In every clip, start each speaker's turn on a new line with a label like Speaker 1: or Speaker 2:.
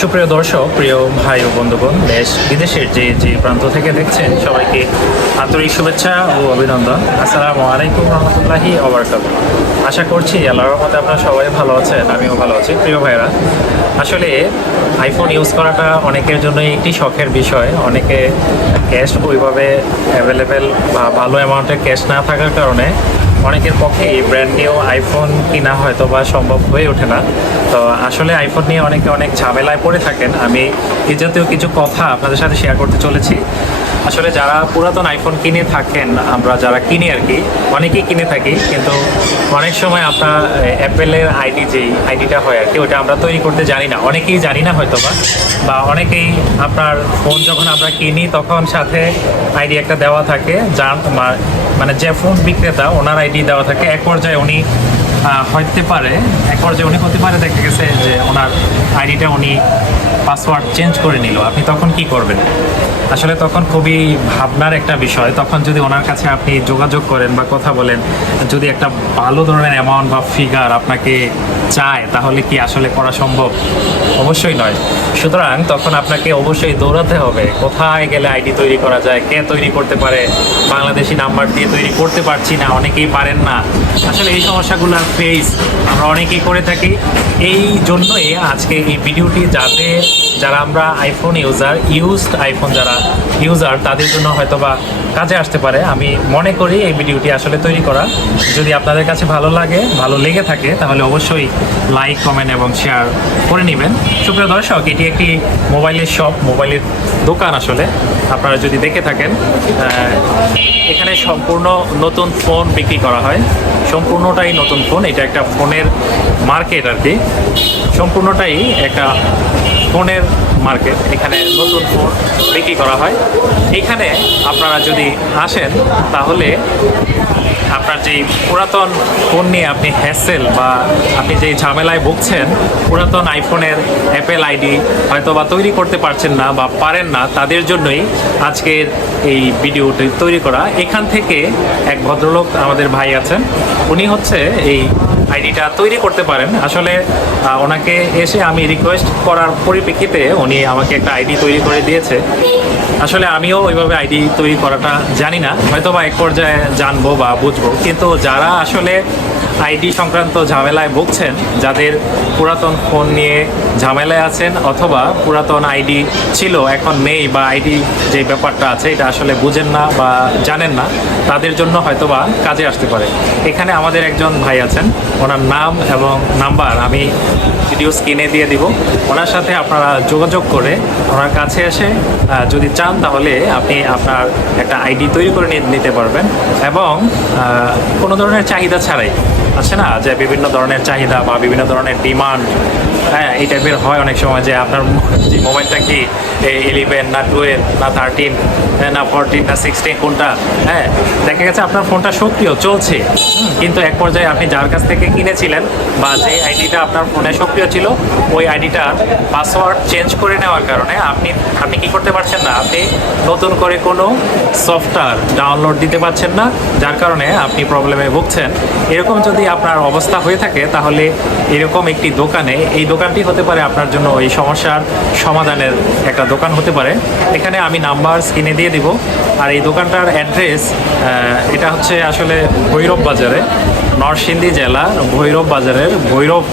Speaker 1: সুপ্রিয় দর্শক, প্রিয় ভাই ও বন্ধুগণ, দেশ বিদেশের যে যে প্রান্ত থেকে দেখছেন, সবাইকে আন্তরিক শুভেচ্ছা ও অভিনন্দন। আসসালামু আলাইকুম রহমতুল্লাহি ওবরাকাত আশা করছি আল্লাহর রহমতে আপনারা সবাই ভালো আছেন, আমিও ভালো আছি। প্রিয় ভাইরা আসলে আইফোন ইউজ করাটা অনেকের জন্যই একটি শখের বিষয়। অনেকে ক্যাশ ওইভাবে অ্যাভেলেবেল বা ভালো অ্যামাউন্টের ক্যাশ না থাকার কারণে অনেকের পক্ষে এই ব্র্যান্ড নিয়েও আইফোন কিনা হয়তো বা সম্ভব হয়ে ওঠে না। তো আসলে আইফোন নিয়ে অনেকে অনেক ঝামেলায় পড়ে থাকেন। আমি এই জাতীয় কিছু কথা আপনাদের সাথে শেয়ার করতে চলেছি। আসলে যারা পুরাতন আইফোন কিনে থাকেন, আমরা যারা কিনি আর কি, অনেকেই কিনে থাকি। কিন্তু অনেক সময় আপনার অ্যাপেলের আইডি যেই আইডিটা হয় আর কি, ওটা আমরা তৈরি করতে জানি না। অনেকেই জানি না হয়তো বা। বা অনেকেই আপনার ফোন যখন আমরা কিনি, তখন সাথে আইডি একটা দেওয়া থাকে। যার মানে যে ফোন বিক্রেতা, ওনার আইডি দেওয়া থাকে। এক পর্যায়ে উনি হইতে পারে এক পর্যায়ে উনি হতে পারে, দেখা গেছে যে ওনার আইডিটা উনি পাসওয়ার্ড চেঞ্জ করে নিল। আপনি তখন কি করবেন? আসলে তখন খুবই ভাবনার একটা বিষয়। তখন যদি ওনার কাছে আপনি যোগাযোগ করেন বা কথা বলেন, যদি একটা ভালো ধরনের অ্যামাউন্ট বা ফিগার আপনাকে চায়, তাহলে কি আসলে করা সম্ভব? অবশ্যই নয়। সুতরাং তখন আপনাকে অবশ্যই দৌড়াতে হবে। কোথায় গেলে আইডি তৈরি করা যায়, কে তৈরি করতে পারে, বাংলাদেশি নাম্বার দিয়ে তৈরি করতে পারছি না, অনেকেই পারেন না। আসলে এই সমস্যাগুলো ফেস আমরা অনেকেই করে থাকি। এই জন্যই আজকে এই ভিডিওটি যাতে যারা আমরা আইফোন ইউজার ইউজড আইফোন যারা ইউজার তাদের জন্য হয়তো বা কাজে আসতে পারে। আমি মনে করি এই ভিডিওটি আসলে তৈরি করা। যদি আপনাদের কাছে ভালো লাগে, ভালো লেগে থাকে, তাহলে অবশ্যই লাইক কমেন্ট এবং শেয়ার করে নেবেন। সুপ্রিয় দর্শক, এটি একটি মোবাইলের শপ মোবাইলের দোকান আসলে। আপনারা যদি দেখে থাকেন এখানে সম্পূর্ণ নতুন ফোন বিক্রি করা হয়। সম্পূর্ণটাই নতুন ফোন এটা একটা ফোনের মার্কেট আর কি। সম্পূর্ণটাই একটা ফোনের মার্কেট এখানে নতুন ফোন বিক্রি করা হয়। এখানে আপনারা যদি আসেন, তাহলে আপনার যেই পুরাতন ফোন নিয়ে আপনি হ্যাসেল বা আপনি যেই ঝামেলায় ভুগছেন, পুরাতন আইফোনের অ্যাপেল আইডি হয়তো বা তৈরি করতে পারছেন না বা পারেন না, তাদের জন্যই আজকের এই ভিডিওটি তৈরি করা। এখান থেকে এক ভদ্রলোক আমাদের ভাই আছেন, উনি হচ্ছে এই আইডিটা তৈরি করতে পারেন। আসলে ওনাকে এসে আমি রিকোয়েস্ট করার পরিপ্রেক্ষিতে উনি আমাকে একটা আইডি তৈরি করে দিয়েছে। আসলে আমিও ওইভাবে আইডি তৈরি করাটা জানি না। হয়তো বা এক পর্যায়ে জানব বা বুঝব। কিন্তু যারা আসলে আইডি সংক্রান্ত ঝামেলায় ভুগছেন, যাদের পুরাতন ফোন নিয়ে ঝামেলায় আছেন অথবা পুরাতন আইডি ছিল, এখন নেই বা আইডি যে ব্যাপারটা আছে, এটা আসলে বুঝেন না বা জানেন না, তাদের জন্য হয়তো বা কাজে আসতে পারে। এখানে আমাদের একজন ভাই আছেন, ওনার নাম এবং নাম্বার আমি ভিডিও স্ক্রিনে দিয়ে দিব। ওনার সাথে আপনারা যোগাযোগ করে ওনার কাছে এসে যদি চান তাহলে আপনি আপনার একটা আইডি তৈরি করে নিতে পারবেন এবং কোনো ধরনের চাহিদা ছাড়াই আছে না? যে বিভিন্ন ধরনের চাহিদা বা বিভিন্ন ধরনের ডিমান্ড হ্যাঁ এই টাইপের হয় অনেক সময় যে আপনার যে মোবাইলটা কি ইলেভেন না টুয়েলভ না থার্টিন না ফোরটিন না সিক্সটিন কোনটা? হ্যাঁ দেখা গেছে আপনার ফোনটা সক্রিয়, চলছে। কিন্তু এক পর্যায়ে আপনি যার কাছ থেকে কিনেছিলেন বা যে আইডিটা আপনার ফোনে সক্রিয় ছিল, ওই আইডিটার পাসওয়ার্ড চেঞ্জ করে নেওয়ার কারণে আপনি আপনি কি করতে পারছেন না? আপনি নতুন করে কোনো সফটওয়্যার ডাউনলোড দিতে পারছেন না, যার কারণে আপনি প্রবলেমে ভুগছেন। এরকম যদি আপনার অবস্থা হয়ে থাকে, তাহলে এরকম একটি দোকানে এই দোকানটি হতে পারে আপনার জন্য এই সমস্যার সমাধানের একটা দোকান হতে পারে। এখানে আমি নাম্বার স্ক্রিনে দিয়ে দিব। আর এই দোকানটার অ্যাড্রেস এটা হচ্ছে আসলে ভৈরব বাজারে, নরসিংদী জেলা ভৈরব বাজারের ভৈরব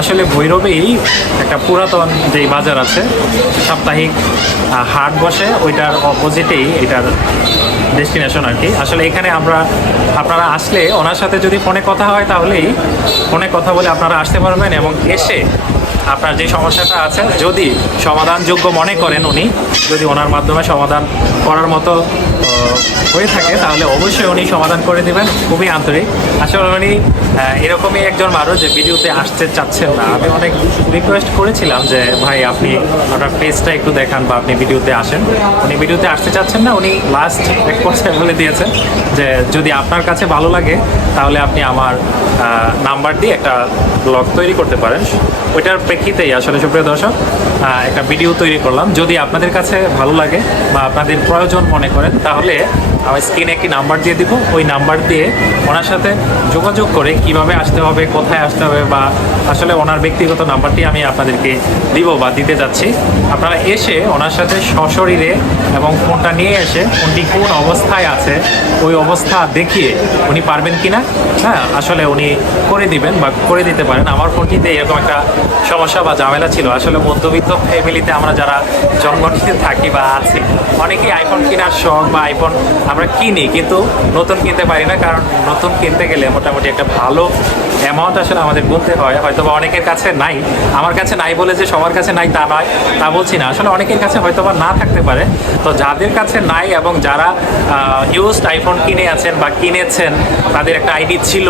Speaker 1: আসলে ভৈরবেই একটা পুরাতন যে বাজার আছে, সাপ্তাহিক হাট বসে, ওইটার অপোজিটেই এটার ডেস্টিনেশন আর কি। আসলে এখানে আমরা, আপনারা আসলে ওনার সাথে যদি ফোনে কথা হয় তাহলেই ফোনে কথা বলে আপনারা আসতে পারবেন এবং এসে আপনার যে সমস্যাটা আছে, যদি সমাধানযোগ্য মনে করেন উনি, যদি ওনার মাধ্যমে সমাধান করার মতো হয়ে থাকে, তাহলে অবশ্যই উনি সমাধান করে দেবেন। খুবই আন্তরিক। আসলে উনি এরকমই একজন মানুষ যে ভিডিওতে আসতে চাচ্ছেন না। আমি অনেক রিকোয়েস্ট করেছিলাম যে, ভাই, আপনি আপনার ফেসটা একটু দেখান বা আপনি ভিডিওতে আসেন। উনি ভিডিওতে আসতে চাচ্ছেন না, উনি লাস্ট এক পর্যায়ে বলে দিয়েছেন যে, যদি আপনার কাছে ভালো লাগে, তাহলে আপনি আমার নাম্বার দিয়ে একটা ব্লগ তৈরি করতে পারেন। ওইটার প্রেক্ষিতেই আসলে সুপ্রিয় দর্শক একটা ভিডিও তৈরি করলাম। যদি আপনাদের কাছে ভালো লাগে বা আপনাদের প্রয়োজন মনে করেন, তাহলে আমি স্ক্রিনে একটি নাম্বার দিয়ে দিব। ওই নাম্বার দিয়ে ওনার সাথে যোগাযোগ করে কীভাবে আসতে হবে, কোথায় আসতে হবে বা আসলে ওনার ব্যক্তিগত নাম্বারটি আমি আপনাদেরকে দিব বা দিতে যাচ্ছি। আপনারা এসে ওনার সাথে সশরীরে এবং ফোনটা নিয়ে এসে ফোনটি কোন অবস্থায় আছে, ওই অবস্থা দেখিয়ে উনি পারবেন কি না হ্যাঁ আসলে উনি করে দিবেন বা করে দিতে পারেন। আমার ফোনটিতে এরকম একটা সমস্যা বা ঝামেলা ছিল। আসলে মধ্যবিত্ত ফ্যামিলিতে আমরা যারা জন্মটিতে থাকি বা আছি, অনেকেই আইফোন কেনার শখ বা আইফোন আমরা কিনি, কিন্তু নতুন কিনতে পারি না, কারণ নতুন কিনতে গেলে মোটামুটি একটা ভালো অ্যামাউন্ট আসলে আমাদের গুনতে হয়। হয়তো বা অনেকের কাছে নাই। আমার কাছে নাই বলে যে সবার কাছে নাই তা নয়, তা বলছি না। আসলে অনেকের কাছে হয়তো বা না থাকতে পারে। তো যাদের কাছে নাই এবং যারা ইউজড আইফোন কিনে আছেন বা কিনেছেন, তাদের একটা আইডি ছিল,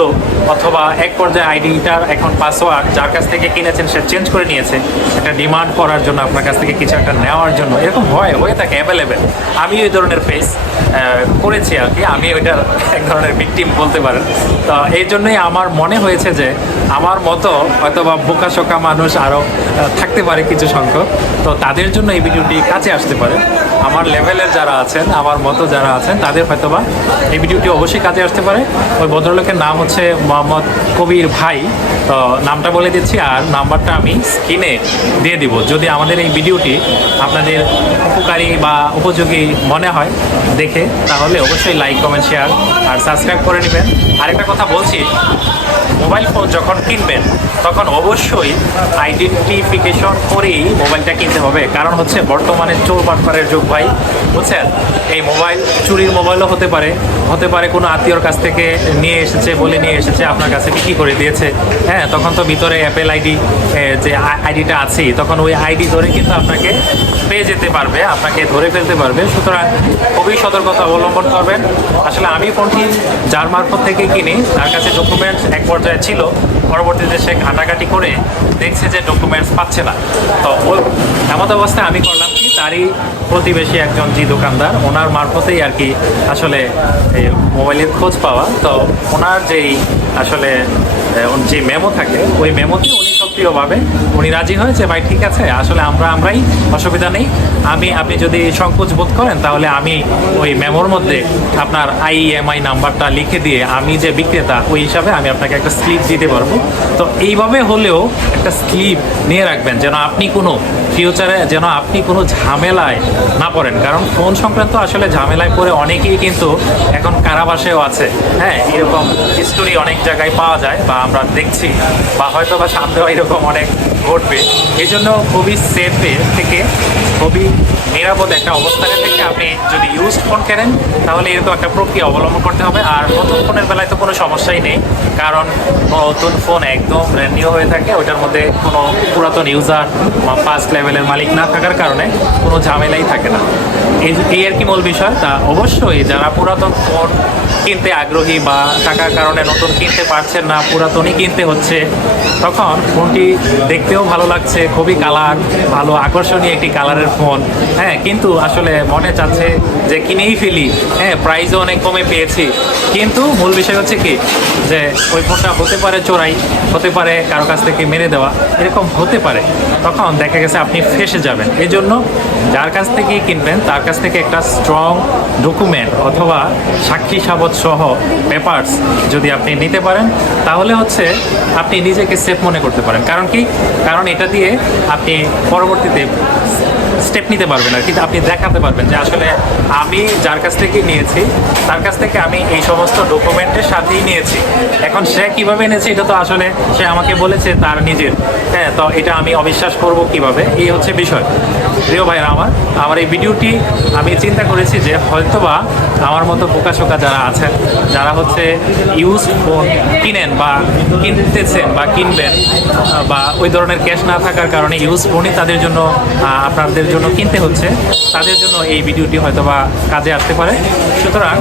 Speaker 1: অথবা এক পর্যায়ে আইডিটার এখন পাসওয়ার্ড যার কাছ থেকে কিনেছেন, সে চেঞ্জ করে নিয়েছে। একটা ডিমান্ড করার জন্য, আপনার কাছ থেকে কিছু একটা নেওয়ার জন্য। এরকম হয়, হয়ে থাকে অ্যাভেলেবেল আমি ওই ধরনের ফেস করেছি আর কি। আমি ওইটার এক ধরনের ভিকটিম বলতে পারেন। তো এই জন্যই আমার মনে হয়েছে যে আমার মতো হয়তো বা বোকাশোকা মানুষ আরও থাকতে পারে কিছু সংখ্যক। তো তাদের জন্য এই ভিডিওটি কাছে আসতে পারে। আমার লেভেলের যারা আছেন, আমার মতো যারা আছেন, তাদের হয়তো বা এই ভিডিওটি অবশ্যই কাজে আসতে পারে। ওই ভদ্রলোকের নাম হচ্ছে মোহাম্মদ কবির ভাই। তো নামটা বলে দিচ্ছি আর নাম্বারটা আমি স্ক্রিনে দিয়ে দিব। যদি আমাদের এই ভিডিওটি আপনাদের উপকারী বা উপযোগী মনে হয় দেখে, তাহলে অবশ্যই লাইক কমেন্ট শেয়ার আর সাবস্ক্রাইব করে নেবেন। আরেকটা কথা বলছি মোবাইল ফোন যখন কিনবেন, তখন অবশ্যই আইডেন্টিফিকেশন করেই মোবাইলটা কিনতে হবে। কারণ হচ্ছে বর্তমানে চোর বাটপারের যুগ ভাই, বুঝছেন? এই মোবাইল, চুরির মোবাইলও হতে পারে। হতে পারে কোনো আত্মীয়র কাছ থেকে নিয়ে এসেছে বলে নিয়ে এসেছে, আপনার কাছে বিক্রি করে দিয়েছে। হ্যাঁ তখন তো ভিতরে অ্যাপেল আইডি যে আইডিটা আছেই, তখন ওই আইডি ধরে কিন্তু আপনাকে পেয়ে যেতে পারবে, আপনাকে ধরে ফেলতে পারবে। সুতরাং খুবই সতর্কতা অবলম্বন করবেন। আসলে আমি ফোনটি যার মারফত থেকে কিনি, তার কাছে ডকুমেন্টস এক পর্যায়ে ছিল, পরবর্তীতে সে ঘাটাঘাটি করে দেখছে যে ডকুমেন্টস পাচ্ছে না। তো এমত অবস্থায় আমি করলাম কি, তারই প্রতিবেশী একজন জি দোকানদার, ওনার মারফতেই আর কি আসলে এই মোবাইলের খোঁজ পাওয়া। তো ওনার যেই আসলে যে মেমো থাকে, ওই মেমোতে উনি সক্রিয়ভাবে। উনি রাজি হয়েছে, ভাই ঠিক আছে, আসলে আমরা, আমরাই অসুবিধা নেই। আমি, আপনি যদি সংকোচ বোধ করেন, তাহলে আমি ওই মেমোর মধ্যে আপনার আইএমআই নাম্বারটা লিখে দিয়ে আমি যে বিক্রেতা, ওই হিসাবে আমি আপনাকে একটা স্লিপ দিতে পারব। তো এইভাবে হলেও একটা স্লিপ নিয়ে রাখবেন, যেন আপনি কোনো ফিউচারে, যেন আপনি কোনো ঝামেলায় না পড়েন। কারণ ফোন সংক্রান্ত আসলে ঝামেলায় পড়ে অনেকেই কিন্তু এখন কারাবাসেও আছে। হ্যাঁ এরকম হিস্টোরি অনেক জায়গায় পাওয়া যায়, বা আমরা দেখছি, বা হয়তো বা সামনেও এরকম অনেক ঘটবে। এই জন্য খুবই সেফে থেকে, খুবই নিরাপদ একটা অবস্থানে থেকে আপনি যদি ইউজ ফোন কেনেন, তাহলে এরকম একটা প্রক্রিয়া অবলম্বন করতে হবে। আর নতুন ফোনের বেলায় তো কোনো সমস্যাই নেই, কারণ নতুন ফোন একদম ব্র্যান্ড নিউ হয়ে থাকে ওটার মধ্যে কোনো পুরাতন ইউজার বা ফার্স্ট লেভেলের মালিক না থাকার কারণে কোনো ঝামেলাই থাকে না। এই এই আর কি মূল বিষয়, তা অবশ্যই যারা পুরাতন ফোন কিনতে আগ্রহী বা টাকার কারণে নতুন কিনতে পারছেন না, পুরাতনই কিনতে হচ্ছে, তখন ফোনটি দেখতেও ভালো লাগছে, খুবই কালার ভালো আকর্ষণীয় একটি কালারের ফোন হ্যাঁ কিন্তু আসলে মনে চাচ্ছে যে কিনেই ফেলি। হ্যাঁ প্রাইসও অনেক কমে পেয়েছি। কিন্তু মূল বিষয় হচ্ছে কি? যে ওই ফোনটা হতে পারে চোরাই, হতে পারে কারও কাছ থেকে মেরে দেওয়া, এরকম হতে পারে। তখন দেখা গেছে আপনি ফেসে যাবেন। এই জন্য যার কাছ থেকেই কিনবেন, তার কাছ থেকে একটা স্ট্রং ডকুমেন্ট অথবা সাক্ষী সাবত সহ পেপার্স যদি আপনি নিতে পারেন, তাহলে হচ্ছে আপনি নিজেকে সেফ মনে করতে পারেন কারণ কি? কারণ এটা দিয়ে আপনি পরবর্তীতে স্টেপ নিতে পারবেন আর কিন্তু আপনি দেখাতে পারবেন যে আসলে আমি যার কাছ থেকে নিয়েছি, তার কাছ থেকে আমি এই সমস্ত ডকুমেন্টের সাথেই নিয়েছি। এখন সে কীভাবে এনেছে, এটা তো আসলে সে আমাকে বলেছে, তার নিজের। হ্যাঁ তো এটা আমি অবিশ্বাস করব কীভাবে? এই হচ্ছে বিষয়। প্রিয় ভাইরা আমার আমার এই ভিডিওটি আমি চিন্তা করেছি যে হয়তোবা আমার মতো বোকাশোকা যারা আছেন, যারা হচ্ছে ইউজ ফোন কিনেন বা কিনতেছেন বা কিনবেন, বা ওই ধরনের ক্যাশ না থাকার কারণে ইউজ ফোনই তাদের জন্য আপনাদের জন্য কিনতে হচ্ছে। তাদের জন্য এই ভিডিওটি হয়তোবা কাজে আসতে পারে। সুতরাং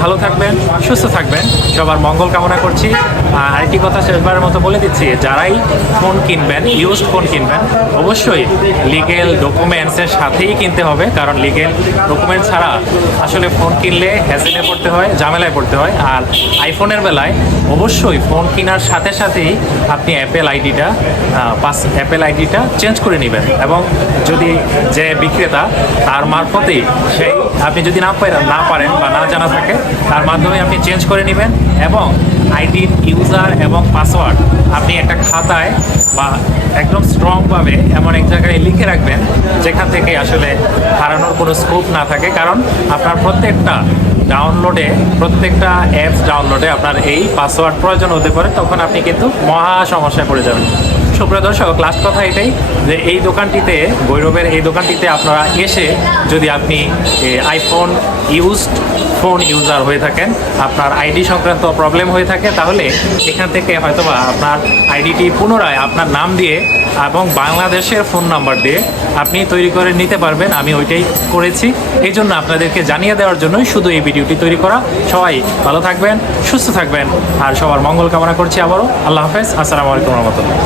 Speaker 1: ভালো থাকবেন, সুস্থ থাকবেন। সবার মঙ্গল কামনা করছি। আর আরেকটি কথা শেষবারের মতো বলে দিচ্ছি, যারাই ফোন কিনবেন ইউজড ফোন কিনবেন, অবশ্যই লিগেল ডকুমেন্ট ডকুমেন্টসের সাথেই কিনতে হবে, কারণ লিগেল ডকুমেন্ট ছাড়া আসলে ফোন কিনলে হ্যাজেলে পড়তে হয়, ঝামেলায় পড়তে হয়। আর আইফোনের বেলায় অবশ্যই ফোন কেনার সাথে সাথেই আপনি অ্যাপেল আইডিটা পাস অ্যাপেল আইডিটা চেঞ্জ করে নেবেন। এবং যদি যে বিক্রেতা তার মারফতেই সেই আপনি যদি না না পারেন বা না জানা থাকে, তার মাধ্যমে আপনি চেঞ্জ করে নেবেন। এবং আইডির ইউজার এবং পাসওয়ার্ড আপনি একটা খাতায় বা একদম স্ট্রংভাবে এমন এক জায়গায় লিখে রাখবেন, যেখান থেকে আসলে হারানোর কোনো স্কোপ না থাকে। কারণ আপনার প্রত্যেকটা ডাউনলোডে প্রত্যেকটা অ্যাপস ডাউনলোডে আপনার এই পাসওয়ার্ড প্রয়োজন হতে পারে, তখন আপনি কিন্তু মহা সমস্যায় পড়ে যাবেন। সুপ্রিয় দর্শক লাস্ট কথা এটাই যে এই দোকানটিতে গৈরবের এই দোকানটিতে আপনারা এসে যদি আপনি আইফোন ইউজড ফোন ইউজার হয়ে থাকেন, আপনার আইডি সংক্রান্ত প্রবলেম হয়ে থাকে, তাহলে এখান থেকে হয়তোবা আপনার আইডিটি পুনরায় আপনার নাম দিয়ে এবং বাংলাদেশের ফোন নাম্বার দিয়ে আপনি তৈরি করে নিতে পারবেন, আমি ওইটাই করেছি। এই জন্য আপনাদেরকে জানিয়ে দেওয়ার জন্যই শুধু এই ভিডিওটি তৈরি করা। সবাই ভালো থাকবেন, সুস্থ থাকবেন, আর সবার মঙ্গল কামনা করছি আবারও। আল্লাহ হাফেজ, আসসালামু আলাইকুম রহমতুল্লাহ।